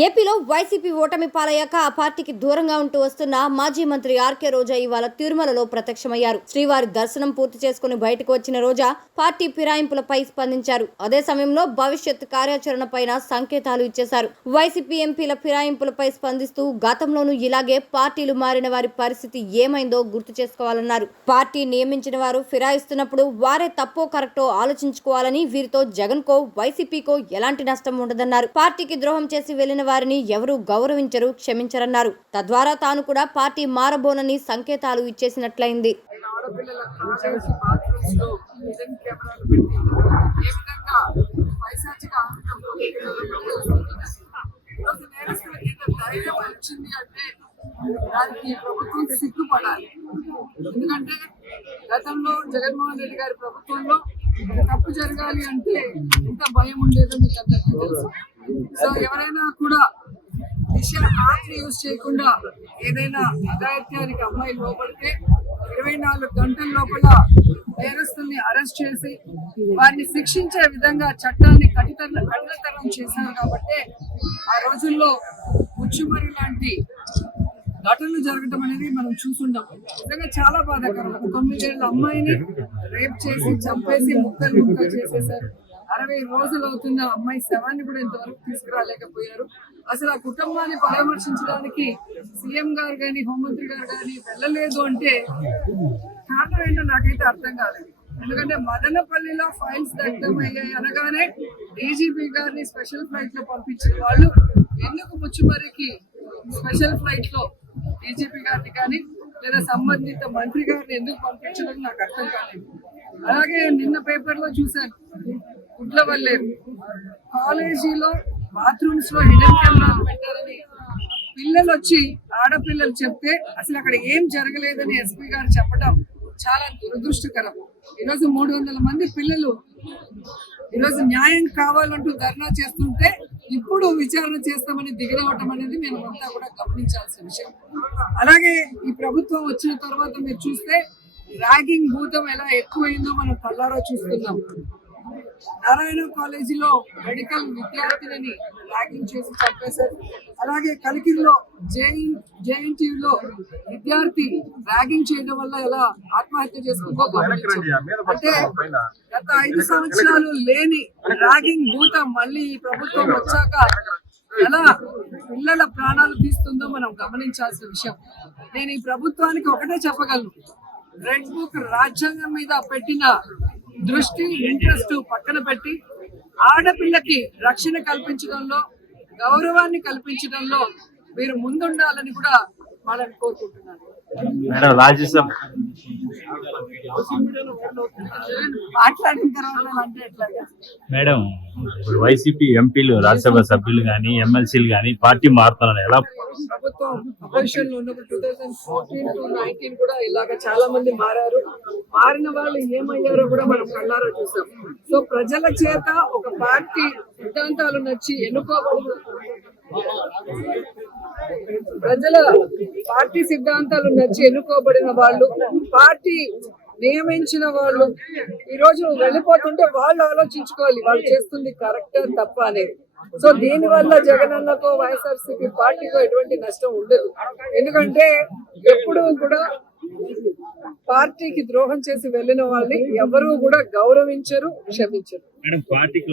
ఏపీలో వైసీపీ ఓటమి పాలయ్యాక ఆ పార్టీకి దూరంగా ఉంటూ వస్తున్న మాజీ మంత్రి ఆర్కే రోజా ఇవాళ తిరుమలలో ప్రత్యక్షమయ్యారు. శ్రీవారి దర్శనం పూర్తి చేసుకుని బయటకు వచ్చిన రోజా పార్టీ ఫిరాయింపులపై స్పందించారు. అదే సమయంలో భవిష్యత్ కార్యాచరణ పైన సంకేతాలు ఇచ్చేశారు. వైసీపీ ఎంపీల ఫిరాయింపులపై స్పందిస్తూ గతంలోనూ ఇలాగే పార్టీలు మారిన వారి పరిస్థితి ఏమైందో గుర్తు చేసుకోవాలన్నారు. పార్టీ నియమించిన వారు ఫిరాయిస్తున్నప్పుడు వారే తప్పో కరెక్టో ఆలోచించుకోవాలని వీరితో జగన్ కో వైసీపీకో ఎలాంటి నష్టం ఉండదన్నారు. పార్టీకి ద్రోహం చేసి వెళ్ళిన వారిని ఎవరూ గౌరవించరు క్షమించరన్నారు. తద్వారా తాను కూడా పార్టీ మారబోనని సంకేతాలు ఇచ్చేసినట్లయింది. ధైర్యం వచ్చింది అంటే దానికి ప్రభుత్వం సిగ్గుపడాలి ఎందుకంటే గతంలో జగన్మోహన్ రెడ్డి గారి ప్రభుత్వంలో తప్పు జరగాలి అంటే ఎంత భయం ఉండేదో మీకు అందరికీ తెలుసు. సో ఎవరైనా కూడా విషయం యాప్ యూజ్ చేయకుండా ఏదైనా అదాయత్యానికి అమ్మాయి లోపలితే ఇరవై నాలుగు గంటల లోపల నేరస్తుల్ని అరెస్ట్ చేసి వారిని శిక్షించే విధంగా చట్టాన్ని కఠితర కఠినతరం చేశారు కాబట్టి ఆ రోజుల్లో ముచ్చుమరి లాంటి ఘటనలు జరగటం అనేది మనం చూసుంటాం నిజంగా చాలా బాధాకరం. ఒక తొమ్మిదేళ్ళ అమ్మాయిని రేప్ చేసి చంపేసి ముక్కలు ముక్కలు చేసేసారు. అరవై రోజులు అవుతున్న అమ్మాయి శవాన్ని కూడా ఇంతవరకు తీసుకురాలేకపోయారు. అసలు ఆ కుటుంబాన్ని పరామర్శించడానికి సీఎం గారు కానీ హోంమంత్రి గారు కానీ వెళ్ళలేదు అంటే కారణం ఏంటో నాకైతే అర్థం కాలేదు. ఎందుకంటే మదనపల్లిలో ఫైల్స్ దగ్ధమయ్యాయి అనగానే డీజీపీ గారిని స్పెషల్ ఫ్లైట్లో పంపించిన వాళ్ళు ఎందుకు ముచ్చుమరికి స్పెషల్ ఫ్లైట్లో డీజీపీ గారిని కానీ లేదా సంబంధిత మంత్రి గారిని ఎందుకు పంపించడం నాకు అర్థం కాలేదు. అలాగే నిన్న పేపర్లో చూశాను గుడ్లవల్లేరు కాలేజీలో బాత్రూమ్స్లో హిడెన్ కెమెరాలు పెట్టారని పిల్లలు వచ్చి ఆడపిల్లలు చెప్తే అసలు అక్కడ ఏం జరగలేదని ఎస్పీ గారు చెప్పడం చాలా దురదృష్టకరం. ఈరోజు మూడు వందల మంది పిల్లలు ఈరోజు న్యాయం కావాలంటూ ధర్నా చేస్తుంటే ఇప్పుడు విచారణ చేస్తామని దిగరవటం అనేది మేము అంతా కూడా గమనించాల్సిన విషయం. అలాగే ఈ ప్రభుత్వం వచ్చిన తర్వాత మీరు చూస్తే ర్యాగింగ్ భూతం ఎలా ఎక్కువైందో మనం కల్లారో చూస్తున్నాం. నారాయణ కాలేజీలో మెడికల్ విద్యార్థిని ర్యాగింగ్ చేసి చంపేశారు. అలాగే కలికిల్లో జేఎన్ జేఎన్టీయులో విద్యార్థి ర్యాగింగ్ చేయడం వల్ల ఎలా ఆత్మహత్య చేసుకుందో అంటే గత ఐదు సంవత్సరాలు లేని ర్యాగింగ్ భూతం మళ్ళీ ఈ ప్రభుత్వం వచ్చాక ఎలా పిల్లల ప్రాణాలు తీస్తుందో మనం గమనించాల్సిన విషయం. నేను ఈ ప్రభుత్వానికి ఒకటే చెప్పగలను. రెడ్ బుక్ రాజ్యాంగం మీద పెట్టిన దృష్టి ఇంట్రెస్ట్ పక్కన పెట్టి ఆడపిల్లకి రక్షణ కల్పించడంలో గౌరవాన్ని కల్పించడంలో మీరు ముందుండాలని కూడా వాళ్ళని కోరుకుంటున్నాను. మేడం రాజ్యసభ మేడం ఇప్పుడు వైసీపీ ఎంపీలు రాజ్యసభ సభ్యులు కానీ ఎమ్మెల్సీలు కానీ పార్టీ మారుతున్నారు ఎలా ప్రభుత్వం టూ ఫోర్టీన్ నైన్టీన్ కూడా ఇలాగ చాలా మంది మారారు. మారిన వాళ్ళు ఏమయ్యారో కూడా మనం కళ్ళారా చూసాం. సో ప్రజల చేత ఒక పార్టీ సిద్ధాంతాలు నచ్చి ఎన్నుకోబడిన ప్రజల పార్టీ సిద్ధాంతాలు నచ్చి ఎన్నుకోబడిన వాళ్ళు పార్టీ నియమించిన వాళ్ళు ఈ రోజు వెళ్ళిపోతుంటే వాళ్ళు ఆలోచించుకోవాలి వాళ్ళు చేస్తుంది కరెక్ట్ తప్ప అనేది. సో దీని వల్ల జగనన్నకో వైఎస్ఆర్సీపీ పార్టీకో ఎటువంటి నష్టం ఉండదు. ఎందుకంటే ఎప్పుడు కూడా పార్టీకి ద్రోహం చేసి వెళ్ళిన వాళ్ళని ఎవరూ కూడా గౌరవించరు క్షమించరు. మేడం పార్టీకి